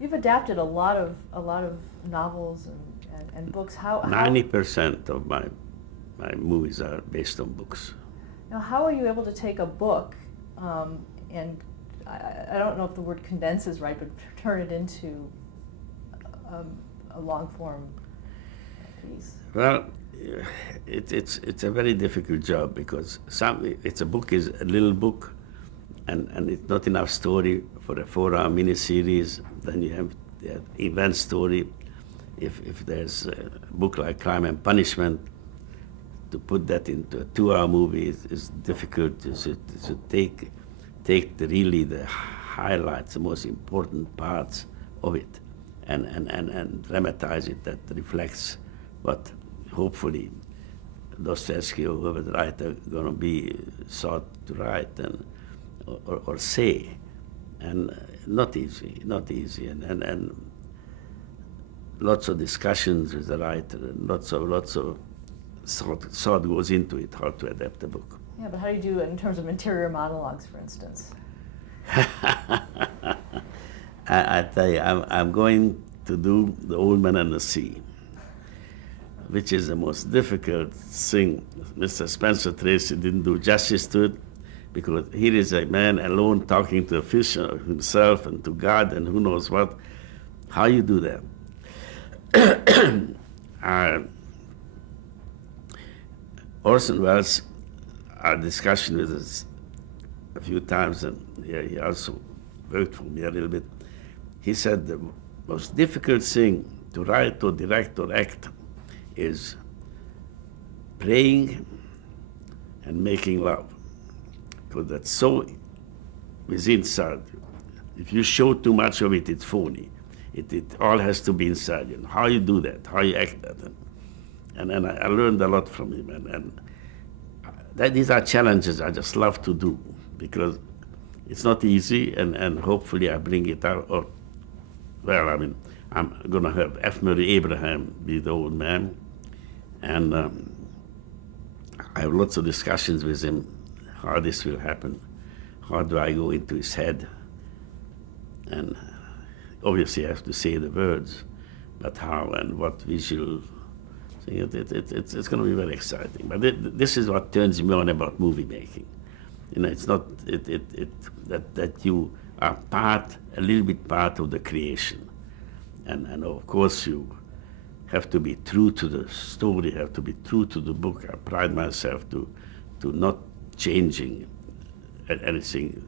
You've adapted a lot of novels and books. How 90% of my movies are based on books. Now, how are you able to take a book and I don't know if the word condense is right, but turn it into a long form piece? Well, it's a very difficult job because a book is a little book, and it's not enough story for a 4-hour miniseries. Then you have the event story. If there's a book like Crime and Punishment, to put that into a 2-hour movie is difficult. You should take really the highlights, the most important parts of it, and dramatize it that reflects what hopefully Dostoevsky or whoever the writer going to be sought to write or say, and not easy, and lots of discussions with the writer, and lots of thought goes into it, how to adapt a book. Yeah, but how do you do it in terms of interior monologues, for instance? I tell you, I'm going to do The Old Man and the Sea, which is the most difficult thing. Mr. Spencer Tracy didn't do justice to it, because here is a man alone talking to a fish, himself, and to God, and who knows what. How you do that? Orson Welles, our discussion with us a few times, and he also worked for me a little bit. He said the most difficult thing to write or direct or act is praying and making love, because that's so within inside. If you show too much of it, it's phony. It all has to be inside you. How you do that, how you act that. And I learned a lot from him, and these are challenges I just love to do, because it's not easy, and hopefully I bring it out. Well, I mean, I'm going to have F. Murray Abraham be the old man, and I have lots of discussions with him, how this will happen, how do I go into his head, and obviously I have to say the words, but how and what visual. It's going to be very exciting. But this is what turns me on about movie making. You know, it's not that you are a little bit part of the creation. And of course you have to be true to the story, have to be true to the book. I pride myself to not changing anything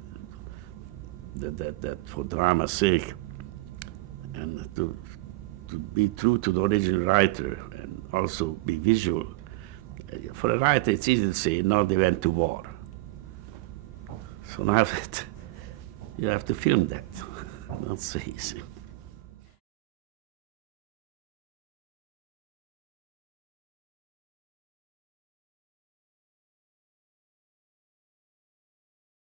that for drama's sake, and to be true to the original writer, and also be visual. For a writer, it's easy to say, now they went to war. So now you have to film that. Not so easy.